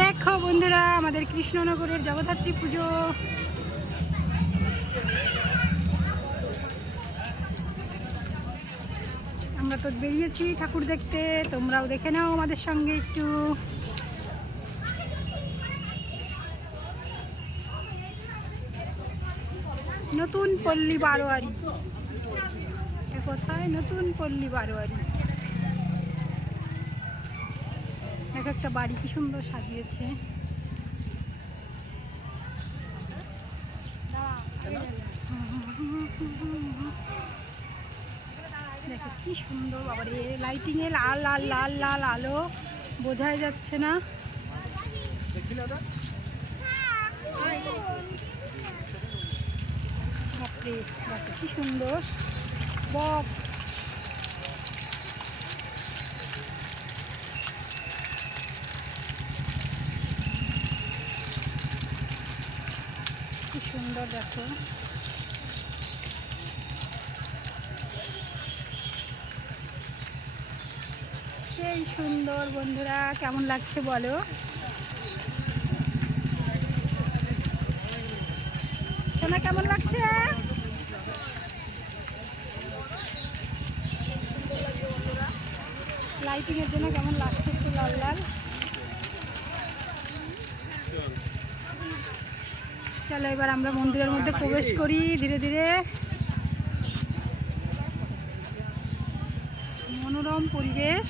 দেখো বন্ধুরা, আমাদের কৃষ্ণনগরের জগদ্ধাত্রী পুজো। আমরা তো বেরিয়েছি ঠাকুর দেখতে, তোমরাও দেখে নাও আমাদের সঙ্গে একটু। নতুন পল্লী বারোয়ারি। কোথায় নতুন পল্লী বারোয়ারি। এক একটা বাড়ি, কি সুন্দর সাজিয়েছে। দেখো কি সুন্দর, বাবারে লাইটিং এ লাল লাল লাল লাল আলো, বোঝাই যাচ্ছে না। কি সুন্দর। বক কি সুন্দর দেখো। সেই সুন্দর বন্ধুরা, কেমন লাগছে বলো? সোনা, কেমন লাগছে? লাইটিং এর জন্য কেমন লাগছে একটু লাল লাল? চলো, এবার আমরা মন্দিরের মধ্যে প্রবেশ করি, ধীরে ধীরে। মনোরম পরিবেশ।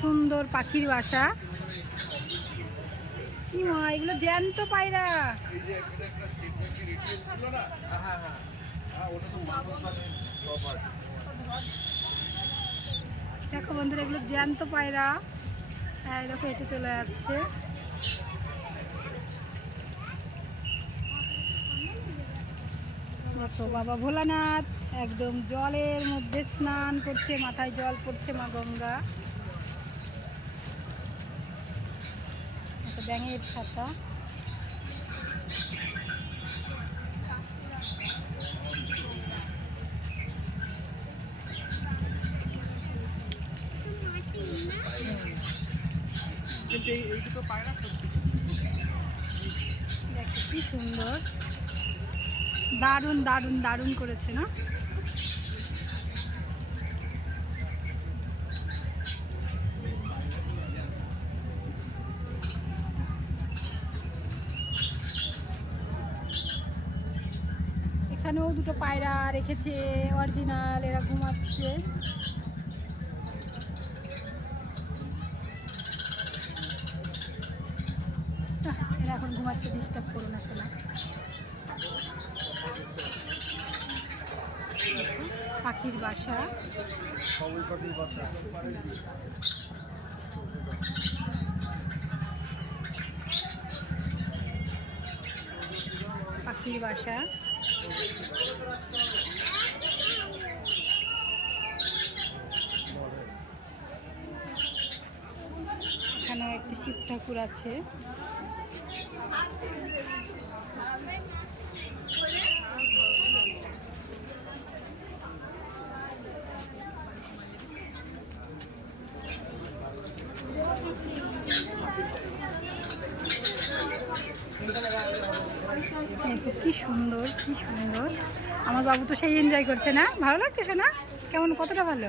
সুন্দর পাখির বাসা। কি মা, এগুলো জ্যান্ত পায়রা। দেখো বন্ধুরা, এগুলো জ্যান্ত পায়রা। হ্যাঁ দেখো হেঁটে চলে যাচ্ছে বাবা ভোলানাথ একদম জলের মধ্যে স্নান করছে, মাথায় জল পড়ছে মা গঙ্গা। ব্যাঙের ছাতা। কি সুন্দর। দারুণ দারুণ দারুণ করেছে না? এখানেও দুটো পায়রা রেখেছে অরিজিনাল এরা ঘুমাচ্ছে। ঘুমাচ্ছে ডিস্টার্ব করো না শোনা। পাখির বাসা। পাখির বাসা। এখানেও একটি শিব ঠাকুর আছে। কি সুন্দর কি সুন্দর। আমার বাবু তো সেই এনজয় করছে না? ভালো লাগছে শোনা কেমন কতটা ভালো?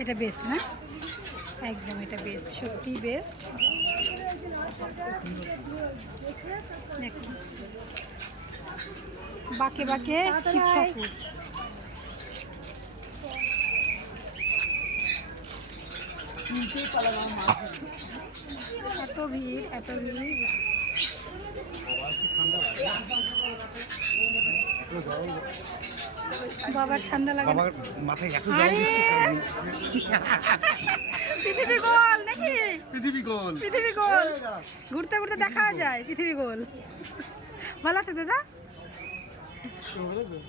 এটা বেস্ট না? একদম এটা বেস্ট সত্যি বেস্ট বাকে বাকে শিব ঠাকুর। এত ভিড় এত ভিড়। বাবার ঠান্ডা লাগে না? মাথায় পৃথিবী গোল নাকি? পৃথিবী গোল। পৃথিবী গোল। ঘুরতে ঘুরতে দেখা যায় পৃথিবী গোল। ভালো আছে দাদা?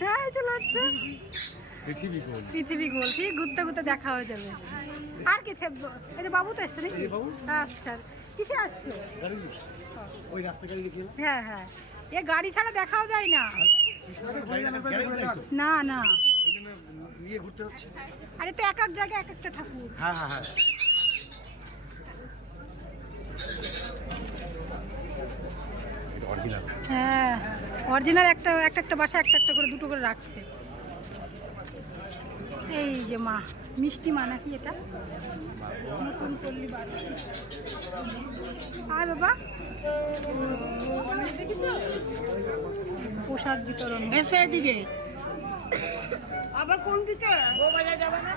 হ্যাঁ এই চলে যাচ্ছে। পৃথিবী গোল। পৃথিবী গোল ঠিক ঘুরতে ঘুরতে দেখা হয়ে যাবে। আর কি এই যে বাবু তো এসছে নাকি? আচ্ছা কিসে আসছো? ওই রাস্তা গাড়ি গেছিল হ্যাঁ হ্যাঁ। এ গাড়ি ছাড়া দেখাও যায় না। না না। জন্য চারটে হচ্ছে। আরে তো এক এক জায়গায় এক একটা ঠাকুর। হ্যাঁ হ্যাঁ হ্যাঁ। অরিজিনাল হ্যাঁ অরিজিনাল একটা একটা একটা বাসা একটা একটা করে দুটো করে রাখছে। এই যে মা মিষ্টি মা নাকি এটা? নতুন পল্লী আর বাবা? প্রসাদ বিতরণ হচ্ছে। দিকে আবার কোন দিকে যাবে না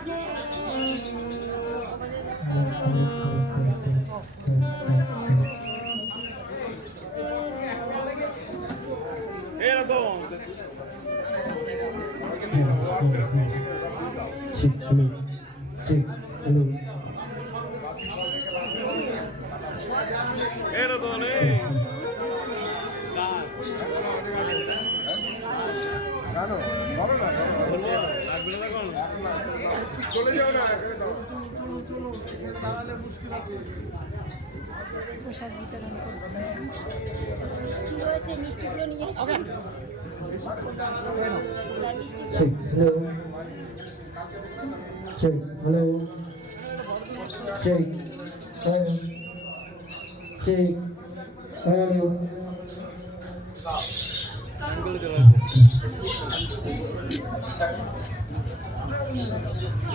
Check, hello. Check, চলে যাও না এখানে দাও প্রসাদ বিতরণ করছে। মিষ্টি হয়েছে মিষ্টিগুলো নিয়ে এসে Check, hello. Check, hello.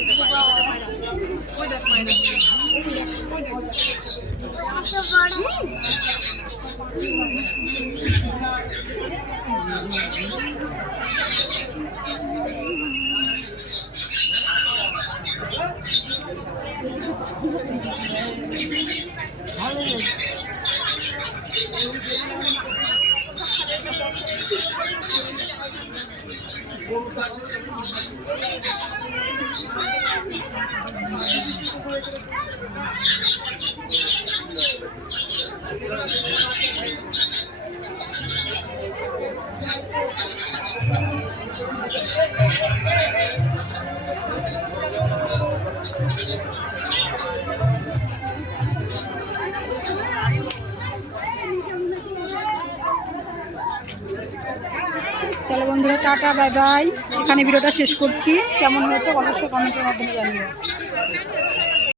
hello. বাবারে বাবারে এদিকে চলো বন্ধুরা, টাটা, বাই বাই। এখানে ভিডিওটা শেষ করছি। কেমন হয়েছে, অবশ্যই কমেন্টের মাধ্যমে জানিও।